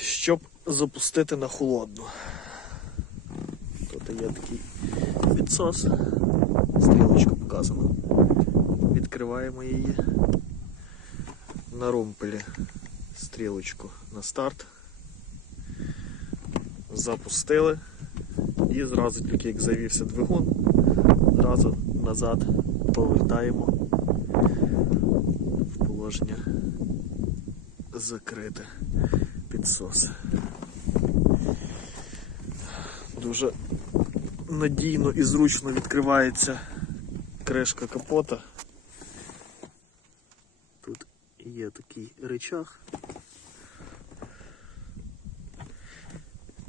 щоб запустити на холодну. Тут є такий підсос, стрілочка показана. Відкриваємо її на румпелі стрілочку на старт. Запустили і зразу тільки як завівся двигун, зразу назад повертаємо в положення закрите підсос. Дуже надійно і зручно відкривається кришка капота. Тут є такий рычаг.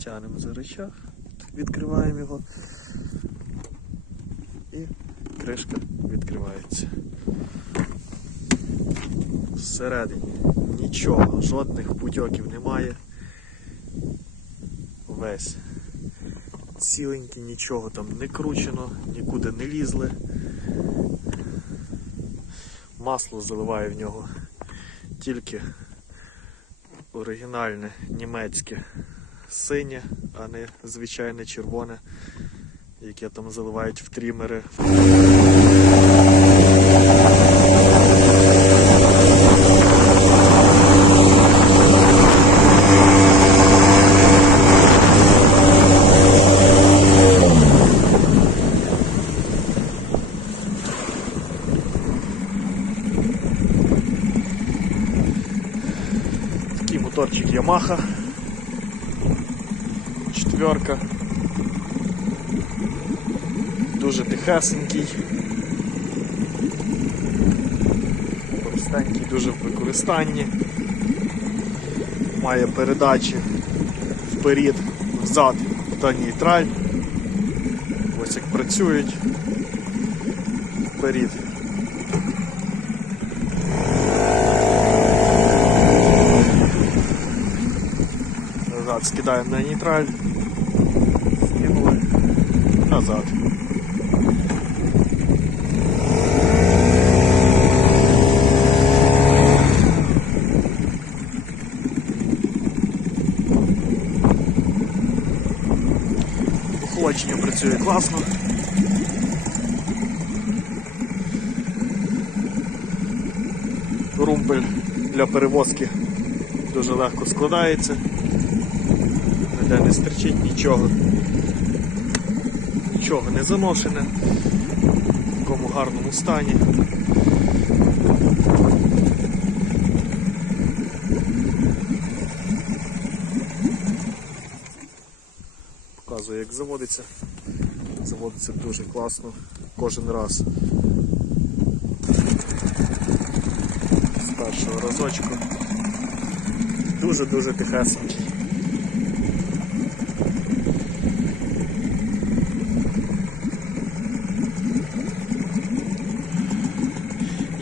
Тянемо за рычаг, відкриваємо його і кришка відкривається. Всередині нічого, жодних путьоків немає. Весь ціленький, нічого там не кручено, нікуди не лізли. Масло заливає в нього тільки оригінальне німецьке синє, а не звичайне червоне, яке там заливають в трімери. Такий моторчик Yamaha. Четверка. Дуже тихесенький. Простенький дуже в використанні. Має передачі вперед, взад та нейтраль. Ось як працюють. Вперед. Назад скидаємо на нейтраль. Скинули. Назад. Охолодження працює класно. Румпель для перевозки дуже легко складається. Ніде не стерчить нічого. Нічого не заношене. В такому гарному стані. Показую, як заводиться. Заводиться дуже класно кожен раз. З першого разочку. Дуже-дуже тихесенький.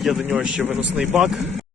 Є до нього ще виносний бак